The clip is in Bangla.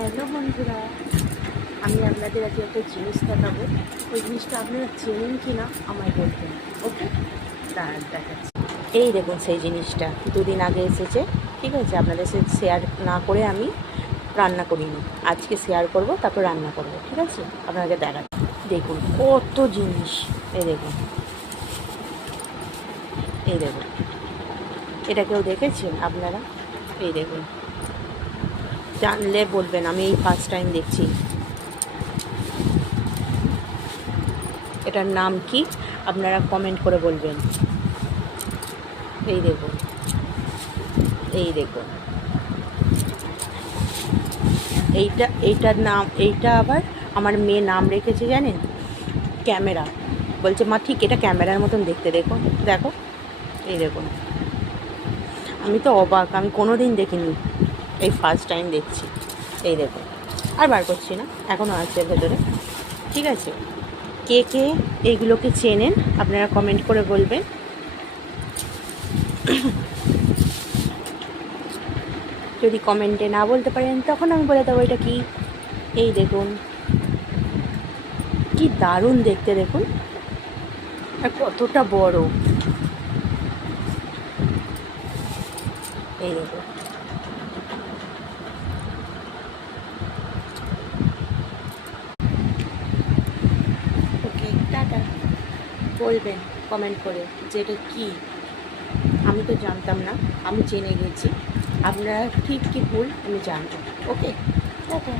হ্যালো বন্ধুরা, আমি আপনাদের আজকে একটা জিনিস দেখাবো। ওই জিনিসটা আপনারা চেনেন কি না আমায় বলবেন। ওকে, দেখাচ্ছি। এই দেখুন সেই জিনিসটা দুদিন আগে এসেছে, ঠিক আছে? আপনাদের সাথে শেয়ার না করে আমি রান্না করিনি, আজকে শেয়ার করব, তারপর রান্না করব, ঠিক আছে? আপনাকে দেখাচ্ছি। দেখুন কত জিনিস। এই দেখুন, এই দেখুন, এটা কেউ দেখেছেন আপনারা? এই দেখুন, জানলে বলবেন, আমি এই ফার্স্ট টাইম দেখছি। এটার নাম কি আপনারা কমেন্ট করে বলবেন। এই দেখুন, এই দেখুন, এইটার নাম, এইটা আবার আমার মেয়ে নাম রেখেছে জানেন, ক্যামেরা। বলছে মা ঠিক এটা ক্যামেরার মতন দেখতে, দেখুন, দেখো, এই দেখুন। আমি তো অবাক, আমি কোনো দিন দেখিনি, এই ফার্স্ট টাইম দেখছি। এই দেখুন, আর বার করছি না, এখনও আছে ভেতরে, ঠিক আছে? কে কে এইগুলোকে চেনেন আপনারা কমেন্ট করে বলবেন। যদি কমেন্টে না বলতে পারেন তখন আমি বলে দেবো এটা কি। এই দেখুন, কি দারুণ দেখতে, দেখুন, আর কতটা বড়। এই দেখুন, ওকে, টাটা। বলবেন কমেন্ট করে যে এটা কী। আমি তো জানতাম না, আমি জেনে গেছি। আপনারা ঠিক কি ভুল আমি জানবো। ওকে, টাটা।